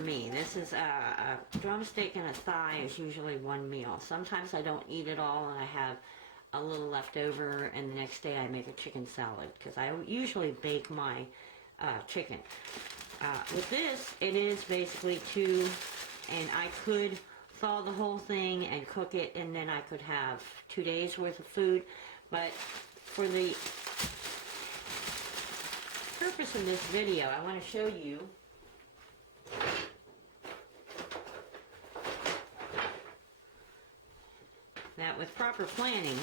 me. This is a drumstick and a thigh is usually one meal. Sometimes I don't eat it all and I have a little left over, and the next day I make a chicken salad because I usually bake my chicken. With this, it is basically two, and I could thaw the whole thing and cook it, and then I could have 2 days worth of food. But for the purpose of this video, I want to show you that with proper planning,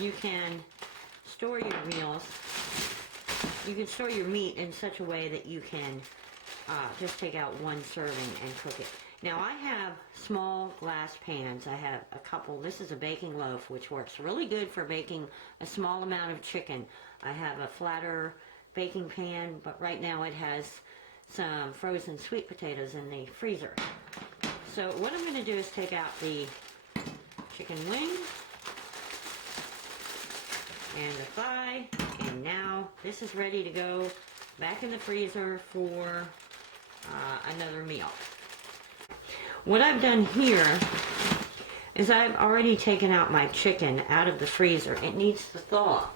you can store your meals. You can store your meat in such a way that you can just take out one serving and cook it. Now I have small glass pans. I have a couple. This is a baking loaf, which works really good for baking a small amount of chicken. I have a flatter baking pan, but right now it has some frozen sweet potatoes in the freezer. So what I'm going to do is take out the chicken wing and the thigh, and now this is ready to go back in the freezer for another meal. What I've done here is I've already taken out my chicken out of the freezer. It needs to thaw.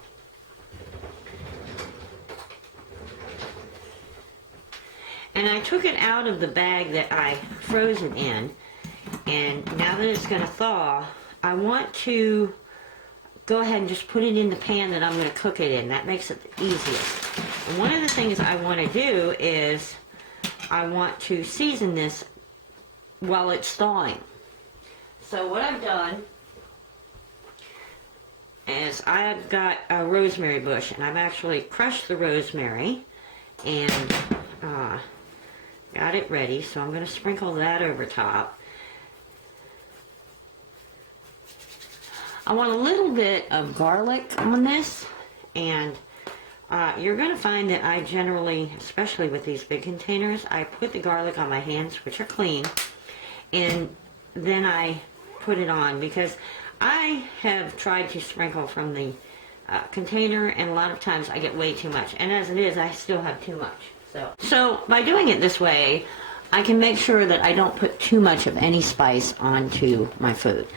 And I took it out of the bag that I froze it in, and now that it's going to thaw, I want to go ahead and just put it in the pan that I'm going to cook it in. That makes it the easiest. And one of the things I want to do is I want to season this while it's thawing. So what I've done is I've got a rosemary bush, and I've actually crushed the rosemary and got it ready. So I'm going to sprinkle that over top. I want a little bit of garlic on this, and you're going to find that I generally, especially with these big containers, I put the garlic on my hands, which are clean, and then I put it on, because I have tried to sprinkle from the container, and a lot of times I get way too much, and as it is, I still have too much. So by doing it this way, I can make sure that I don't put too much of any spice onto my food.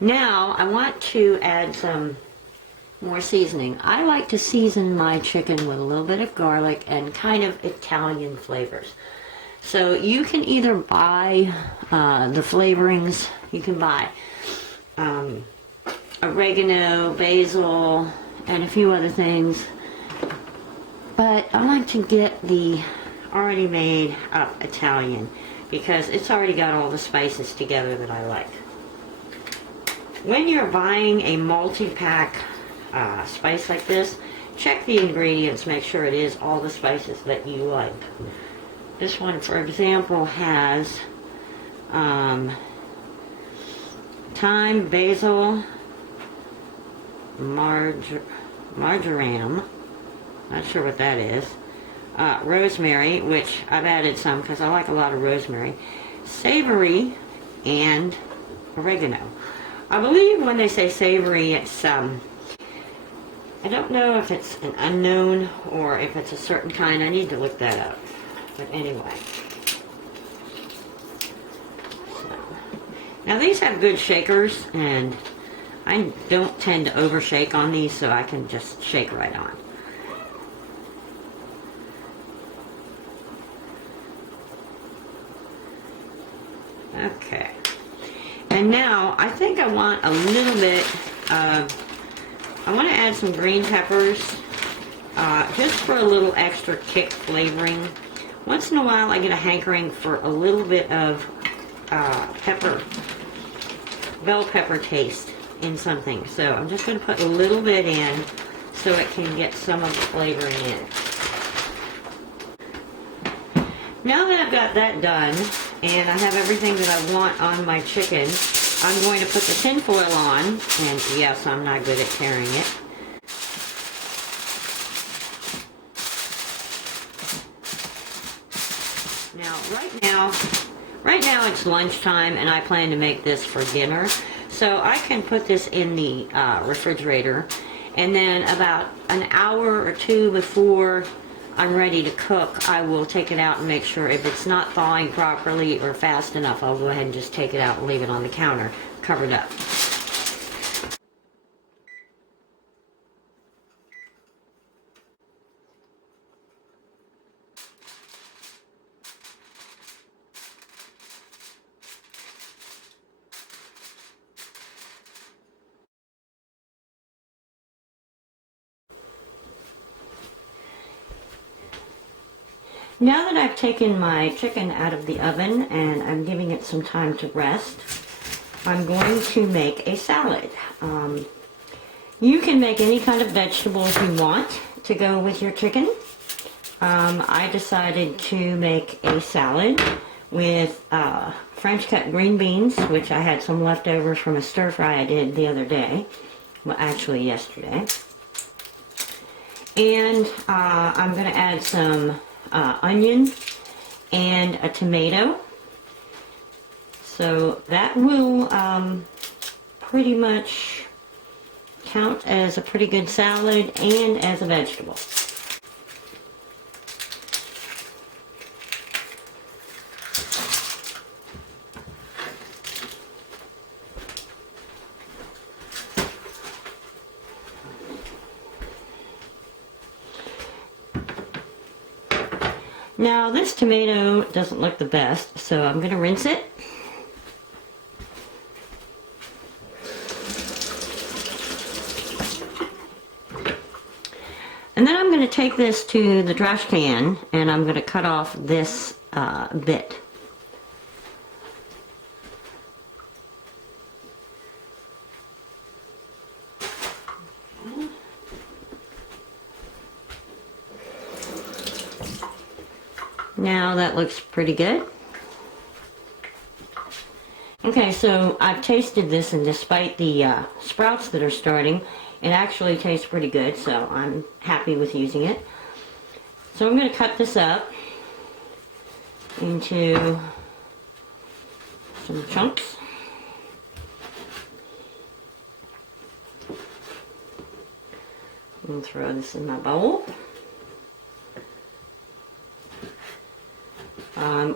Now I want to add some more seasoning. I like to season my chicken with a little bit of garlic and kind of Italian flavors. So you can either buy the flavorings. You can buy oregano, basil, and a few other things. But I like to get the already made up Italian because it's already got all the spices together that I like. When you're buying a multi-pack spice like this, check the ingredients, make sure it is all the spices that you like. This one, for example, has thyme, basil, marjoram, not sure what that is, rosemary, which I've added some because I like a lot of rosemary, savory, and oregano. I believe when they say savory, it's, I don't know if it's an unknown or if it's a certain kind. I need to look that up. But anyway. So, now these have good shakers, and I don't tend to overshake on these, so I can just shake right on. Okay. And now, I think I want a little bit of, I want to add some green peppers, just for a little extra kick flavoring. Once in a while, I get a hankering for a little bit of pepper, bell pepper taste in something. So I'm just going to put a little bit in so it can get some of the flavoring in. Now that I've got that done, and I have everything that I want on my chicken, I'm going to put the tin foil on, and yes, I'm not good at tearing it. Now, right now it's lunchtime, and I plan to make this for dinner, so I can put this in the refrigerator, and then about an hour or two before I'm ready to cook, I will take it out and make sure if it's not thawing properly or fast enough, I'll go ahead and just take it out and leave it on the counter covered up. Now that I've taken my chicken out of the oven and I'm giving it some time to rest, I'm going to make a salad. You can make any kind of vegetables you want to go with your chicken. I decided to make a salad with French cut green beans, which I had some leftovers from a stir fry I did the other day. Well, actually yesterday. And I'm going to add some onion and a tomato. So that will pretty much count as a pretty good salad and as a vegetable. Now this tomato doesn't look the best, so I'm going to rinse it. And then I'm going to take this to the trash can and I'm going to cut off this bit. Now that looks pretty good. Okay, so I've tasted this, and despite the sprouts that are starting, it actually tastes pretty good, so I'm happy with using it. So I'm going to cut this up into some chunks. And throw this in my bowl.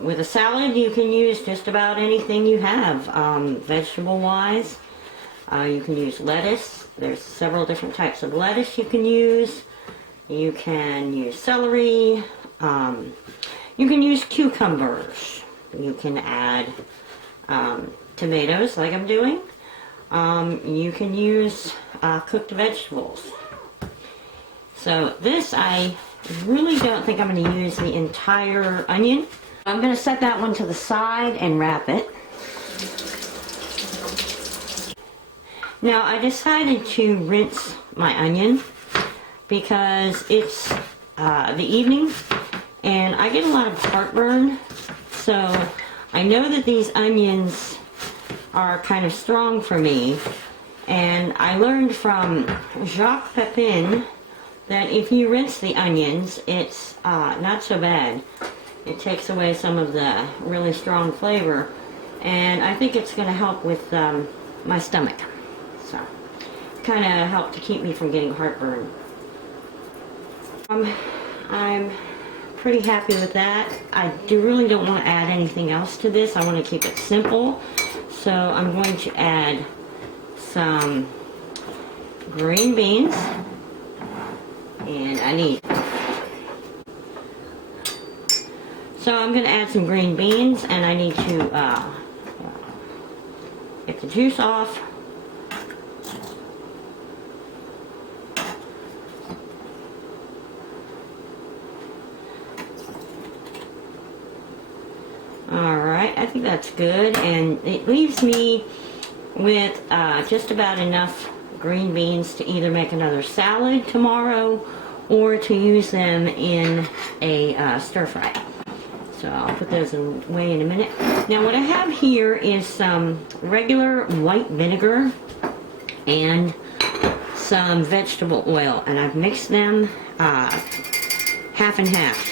With a salad, you can use just about anything you have, vegetable-wise. You can use lettuce. There's several different types of lettuce you can use. You can use celery. You can use cucumbers. You can add tomatoes, like I'm doing. You can use cooked vegetables. So this, I really don't think I'm going to use the entire onion. I'm going to set that one to the side and wrap it. Now I decided to rinse my onion because it's the evening and I get a lot of heartburn, so I know that these onions are kind of strong for me, and I learned from Jacques Pepin that if you rinse the onions, it's not so bad. It takes away some of the really strong flavor, and I think it's going to help with my stomach. So, kind of help to keep me from getting heartburn. I'm pretty happy with that. I really don't want to add anything else to this. I want to keep it simple. So I'm going to add some green beans, and I need. So I'm going to add some green beans, and I need to get the juice off. Alright, I think that's good, and it leaves me with just about enough green beans to either make another salad tomorrow or to use them in a stir fry. So I'll put those away in a minute. Now what I have here is some regular white vinegar and some vegetable oil, and I've mixed them half and half.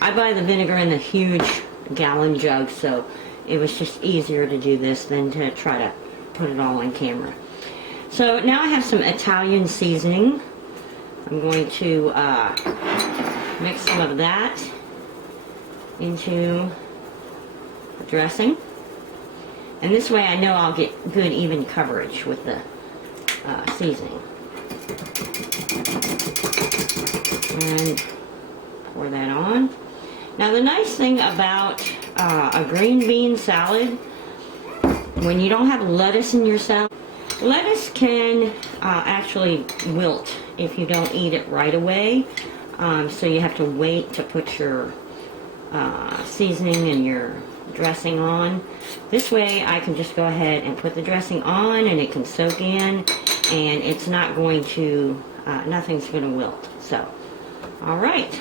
I buy the vinegar in the huge gallon jug, so it was just easier to do this than to try to put it all on camera. So now I have some Italian seasoning. I'm going to mix some of that into the dressing. And this way I know I'll get good even coverage with the seasoning. And pour that on. Now the nice thing about a green bean salad, when you don't have lettuce in your salad, lettuce can actually wilt if you don't eat it right away. So you have to wait to put your seasoning and your dressing on. This way I can just go ahead and put the dressing on and it can soak in, and it's not going to, nothing's going to wilt. So, all right.